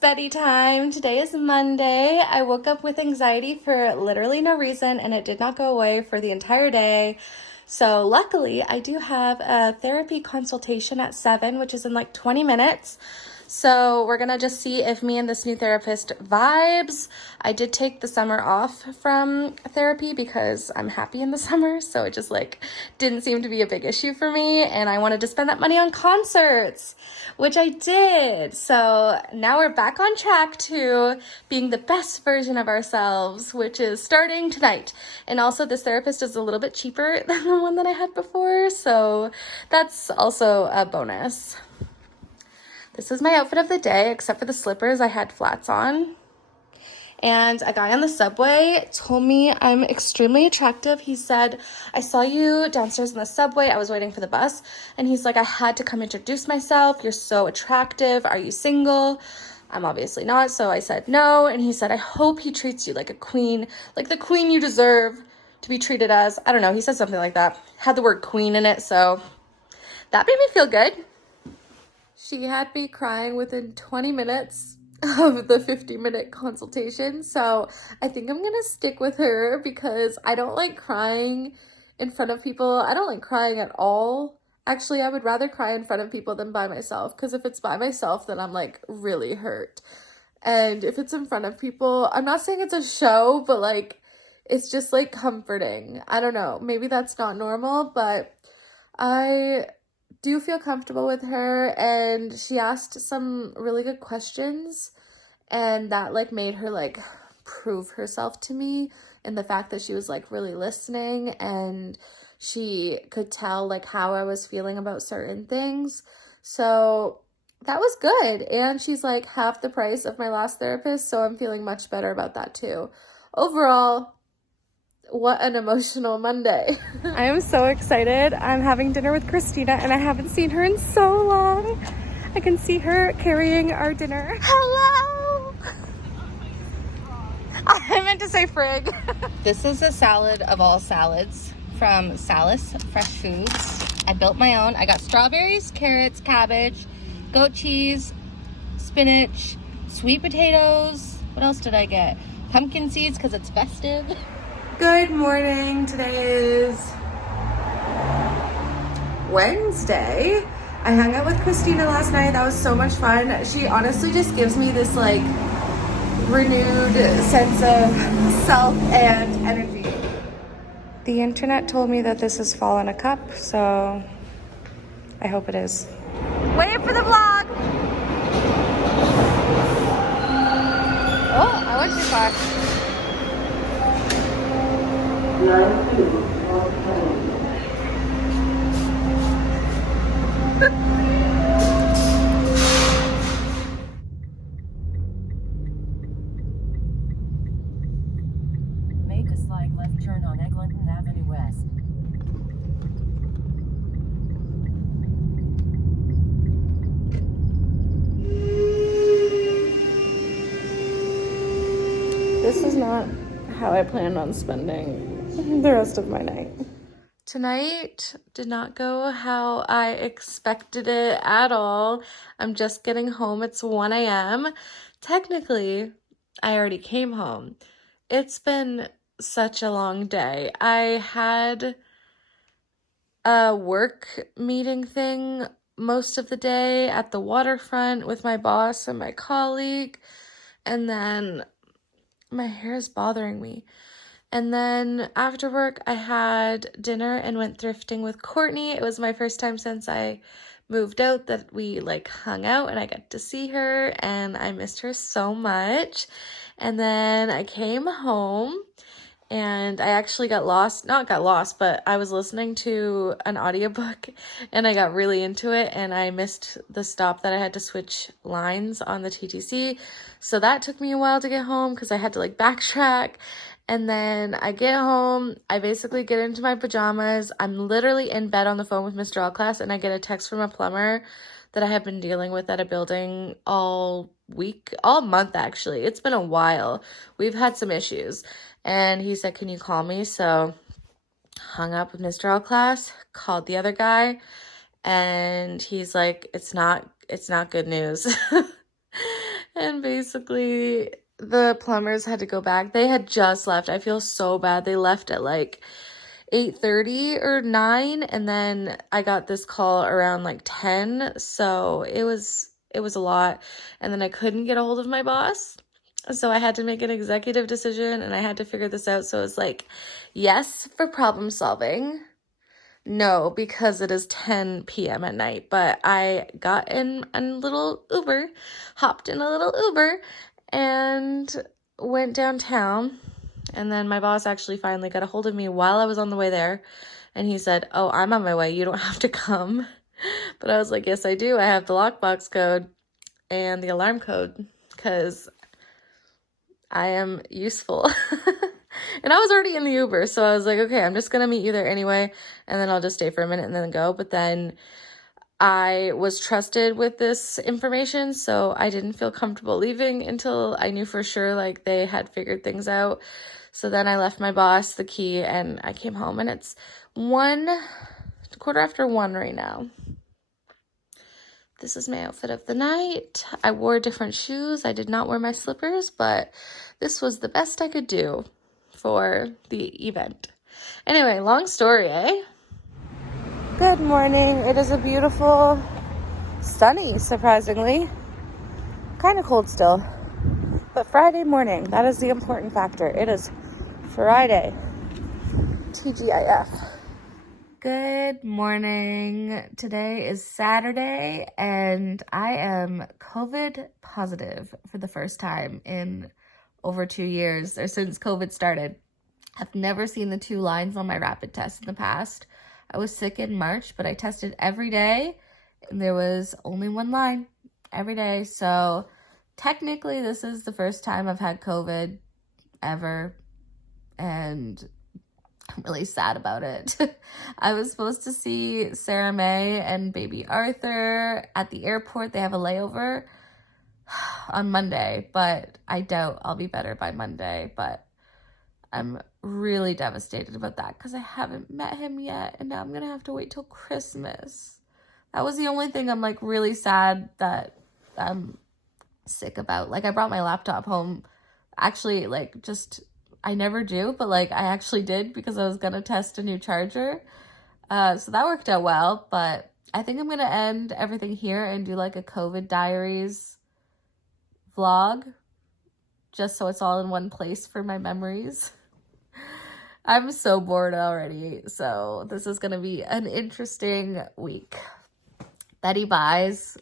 Betty time. Today is Monday. I woke up with anxiety for literally no reason and it did not go away for the entire day. So luckily I do have a therapy consultation at 7, which is in like 20 minutes. So we're gonna just see if me and this new therapist vibes. I did take the summer off from therapy because I'm happy in the summer, so it just like didn't seem to be a big issue for me, and I wanted to spend that money on concerts, which I did. So now we're back on track to being the best version of ourselves, which is starting tonight. And also this therapist is a little bit cheaper than the one that I had before, so that's also a bonus. This is my outfit of the day, except for the slippers. I had flats on. And a guy on the subway told me I'm extremely attractive. He said, I saw you downstairs in the subway. I was waiting for the bus. And he's like, I had to come introduce myself. You're so attractive. Are you single? I'm obviously not. So I said no. And he said, I hope he treats you like a queen, like the queen you deserve to be treated as. I don't know. He said something like that. Had the word queen in it. So that made me feel good. She had me crying within 20 minutes of the 50-minute consultation, so I think I'm gonna stick with her because I don't like crying in front of people. I don't like crying at all. Actually, I would rather cry in front of people than by myself, because if it's by myself, then I'm like really hurt. And if it's in front of people, I'm not saying it's a show, but like it's just like comforting. I don't know, maybe that's not normal, but I do feel comfortable with her, and she asked some really good questions, and that like made her like prove herself to me, and the fact that she was like really listening and she could tell like how I was feeling about certain things. So that was good, and she's like half the price of my last therapist, so I'm feeling much better about that too. Overall, what an emotional Monday. I am so excited. I'm having dinner with Christina and I haven't seen her in so long. I can see her carrying our dinner. Hello! I meant to say frig. This is a salad of all salads from Salis Fresh Foods. I built my own. I got strawberries, carrots, cabbage, goat cheese, spinach, sweet potatoes. What else did I get? Pumpkin seeds because it's festive. Good morning. Today is Wednesday. I hung out with Christina last night. That was so much fun. She honestly just gives me this like renewed sense of self and energy. The internet told me that this has fallen a cup, so I hope it is. Wait for the vlog. Oh, I went too far. Make a slight left turn on Eglinton Avenue West. This is not how I planned on spending the rest of my night. Tonight did not go how I expected it at all. I'm just getting home. It's 1 a.m. Technically, I already came home. It's been such a long day. I had a work meeting thing most of the day at the waterfront with my boss and my colleague, and then my hair is bothering me. And then after work, I had dinner and went thrifting with Courtney. It was my first time since I moved out that we like hung out and I got to see her, and I missed her so much. And then I came home and I actually but I was listening to an audiobook and I got really into it, and I missed the stop that I had to switch lines on the TTC. So that took me a while to get home because I had to like backtrack. And then I get home, I basically get into my pajamas. I'm literally in bed on the phone with Miss Draw Class, and I get a text from a plumber that I have been dealing with at a building all month actually. It's been a while. We've had some issues. And he said, can you call me? So hung up with Miss Draw Class, called the other guy, and he's like, it's not good news. And basically, the plumbers had to go back. They had just left. I feel so bad. They left at like 8:30 or 9, and then I got this call around like 10. So it was a lot. And then I couldn't get a hold of my boss. So I had to make an executive decision and I had to figure this out. So it was like, yes, for problem solving. No, because it is 10 p.m. at night. But I got in a little Uber, hopped in a little Uber, and went downtown. And then my boss actually finally got a hold of me while I was on the way there. And he said, "Oh, I'm on my way. You don't have to come." But I was like, "Yes, I do. I have the lockbox code and the alarm code because I am useful." And I was already in the Uber, so I was like, okay, I'm just going to meet you there anyway, and then I'll just stay for a minute and then go. But then I was trusted with this information, so I didn't feel comfortable leaving until I knew for sure, like, they had figured things out. So then I left my boss the key, and I came home, and it's 1:15 right now. This is my outfit of the night. I wore different shoes. I did not wear my slippers, but this was the best I could do for the event. Anyway, long story, eh? Good morning. It is a beautiful, sunny, surprisingly. Kind of cold still. But Friday morning, that is the important factor. It is Friday. TGIF. Good morning. Today is Saturday, and I am COVID positive for the first time in over 2 years, or since COVID started. I've never seen the 2 lines on my rapid test in the past. I was sick in March, but I tested every day, and there was only 1 line every day. So technically, this is the first time I've had COVID ever, and I'm really sad about it. I was supposed to see Sarah May and baby Arthur at the airport. They have a layover on Monday, but I doubt I'll be better by Monday. But I'm really devastated about that because I haven't met him yet, and now I'm gonna have to wait till Christmas. That was the only thing I'm like really sad that I'm sick about. Like, I brought my laptop home. Actually, like, just, I never do, but like I actually did because I was gonna test a new charger. So that worked out well, but I think I'm gonna end everything here and do like a COVID diaries vlog, just so it's all in one place for my memories. I'm so bored already, so this is gonna be an interesting week. Betty Buys